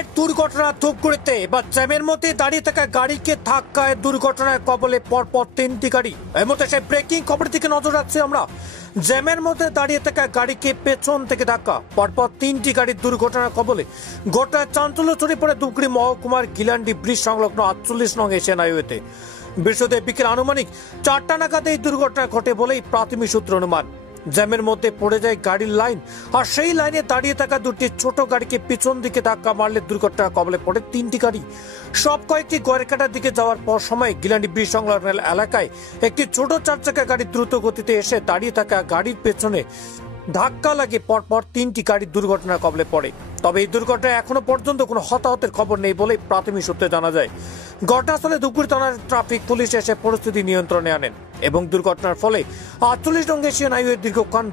ফের দুর্ঘটনা ধূপগুড়িতে এবার জ্যামের মধ্যে দাঁড়িয়ে থাকা গাড়িকে ধাক্কায় দুর্ঘটনায় কবলে পরপর তিনটি গাড়ি। এর মধ্যে সেই ব্রেকিং খবরের দিকে নজর রাখছি আমরা। জ্যামের মধ্যে দাঁড়িয়ে থাকা গাড়িকে পেছন থেকে ধাক্কা, পরপর তিনটি গাড়ির দুর্ঘটনার কবলে। ঘটনায় চাঞ্চল্য ছড়িয়ে পড়ে ধূপগুড়ি মহকুমার গিলান্ডি ব্রিজ সংলগ্ন 48 নং এশিয়ান হাইওয়েতে। বৃহস্পতিবার বিকেল আনুমানিক 4টা নাগাদ এই দুর্ঘটনা ঘটে বলেই প্রাথমিক সূত্র অনুমান। জ্যামের মধ্যে পড়ে যায় গাড়ির লাইন, আর সেই লাইনে দাঁড়িয়ে থাকা দুটি ছোট গাড়িকে পিছন দিকে ধাক্কা মারলে দুর্ঘটনার কবলে পড়ে তিনটি গাড়ি। সব কয়েকটি গড়কাটার দিকে যাওয়ার পর সময় গিলান্ডি ব্রিজ সংলগ্ন এলাকায় একটি ছোট 4 চাকা গাড়ি দ্রুত গতিতে এসে দাঁড়িয়ে থাকা গাড়ির পেছনে ধাক্কা লাগে, পরপর তিনটি গাড়ি দুর্ঘটনার কবলে পড়ে। তবে এই দুর্ঘটনায় এখনো পর্যন্ত কোনো হতাহতের খবর নেই বলে প্রাথমিক সূত্রে জানা যায়। ঘটনাস্থলে ধূপগুড়ি থানার ট্রাফিক পুলিশ এসে পরিস্থিতি নিয়ন্ত্রণে আনেন এবং দুর্ঘটনার ফলে 48 নং এশিয়ান হাইওয়ে দীর্ঘক্ষণ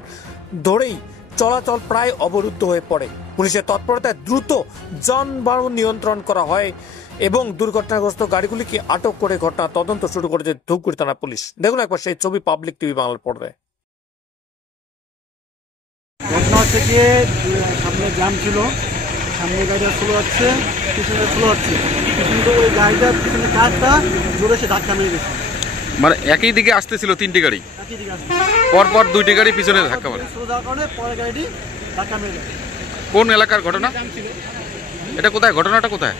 ধরেই চলাচল প্রায় অবরুদ্ধ হয়ে পড়ে। পুলিশের তৎপরতায় দ্রুত যানবাহন নিয়ন্ত্রণ করা হয় এবং দুর্ঘটনাগ্রস্ত গাড়িগুলিকে আটক করে ঘটনা তদন্ত শুরু করেছে ধূপগুড়ি থানা পুলিশ। দেখুন একবার সেই ছবি পাবলিক টিভি বাংলার পর্দায়। ঘটনা হচ্ছে গিয়ে সামনে জ্যাম ছিল, সামনে গাড়িটা স্লো হচ্ছে, পিছনে স্লো হচ্ছে, কিন্তু ওই গাড়িটার পিছনে কারটা জোরে সে ধাক্কা মেরে গেছে। মানে একই দিকে আসতেছিল তিনটি গাড়ি, একই দিকে আসছে, পরপর দুইটি গাড়ি পিছনে ধাক্কা মারে। স্লো যাওয়ার কারণে পরে গাড়িটি ধাক্কা মেরে গেছে। কোন এলাকার ঘটনা এটা? কোথায় ঘটনাটা কোথায়?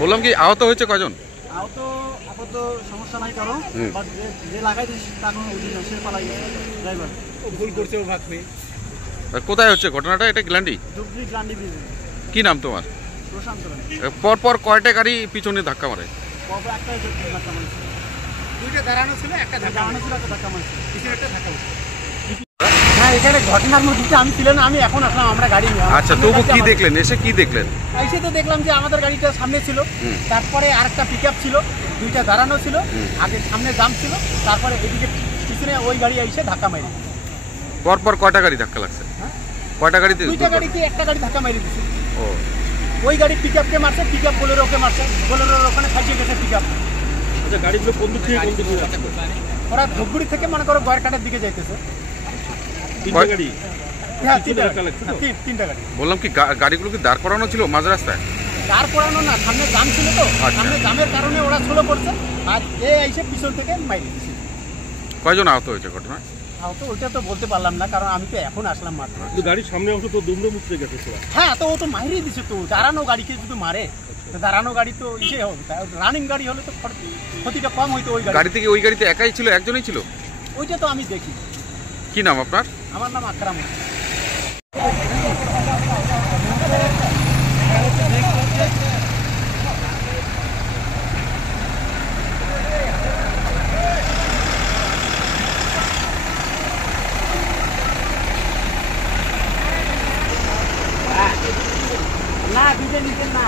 বললাম কি আহত হয়েছে কয়জন? আপাতত সমস্যা নাই কারো, বাট যে লাগাই দিয়েছে তার কোনো উচিত না, সে পালাই গেছে ড্রাইভার। ভুল করছে ও ভাগ নেই। কোথায় হচ্ছে ঘটনাটা? এটা গিলান্ডি গ্লান্ডি ব্রিজ। কি নাম তোমার? প্রশান্ত। পরপর কয়টা গাড়ি পিছনে ধাক্কা মারে? পরপর একটা ধাক্কা মারছে, দুইটা দাঁড়ানো ছিল, একটা ধাক্কা মারছে, পিছনে একটা ধাক্কা মারছে। হ্যাঁ, এখানে ঘটনার মধ্যে আমি ছিলাম না, আমি এখন আসলাম, আমরা গাড়ি নিয়ে। আচ্ছা, তবু কি দেখলেন? এসে কি দেখলেন? এসে তো দেখলাম যে আমাদের গাড়িটা সামনে ছিল, তারপরে আরেকটা পিকআপ ছিল, দুইটা দাঁড়ানো ছিল, আগে সামনে জাম ছিল, তারপরে এদিকে পিছনে ওই গাড়ি এসে ধাক্কা মারি। পরপর কয়টা গাড়ি ধাক্কা লাগছে? কয়টা গাড়িতে? দুইটা গাড়িতে একটা গাড়ি ধাক্কা মারি দিচ্ছে। ও, ওই গাড়ি পিকআপকে মারছে, পিকআপ বোলেরোকে মারছে, বোলেরোর ওখানে ফাঁসিয়ে গেছে পিকআপ। আচ্ছা, গাড়িগুলো কোন দিক থেকে কোন দিকে? ওরা ধূপগুড়ি থেকে মনে করো গড়কাটার দিকে যাইতেছে। তিনটা গাড়ি? হ্যাঁ, তিনটা গাড়ি। বললাম কি গাড়িগুলো কি দাঁড় করানো ছিল মাঝ রাস্তায়? দাঁড় করানো না, সামনে জাম ছিল তো, সামনে জামের কারণে ওরা স্লো করছে, আর এ এসে পিছন থেকে মাইরে দিচ্ছে। কয়জন আহত হয়েছে ঘটনায়? তো ওইটা তো বলতে পারলাম না, কারণ আমি তো এখন আসলাম মাত্র। গাড়ির সামনে অংশ তো দুমড়ে মুচড়ে গেছে। হ্যাঁ, তো ও তো মাইরেই দিচ্ছে, তো দাঁড়ানো গাড়িকে যদি মারে, দাঁড়ানো গাড়ি তো ইসে হবে, রানিং গাড়ি হলে তো ক্ষতিটা কম হইতো। ওই গাড়ি থেকে ওই গাড়িতে একাই ছিল, একজনই ছিল? ওইটা তো আমি দেখি। কি নাম আপনার? আমার নাম আকরাম। না, দুটো নিচে না।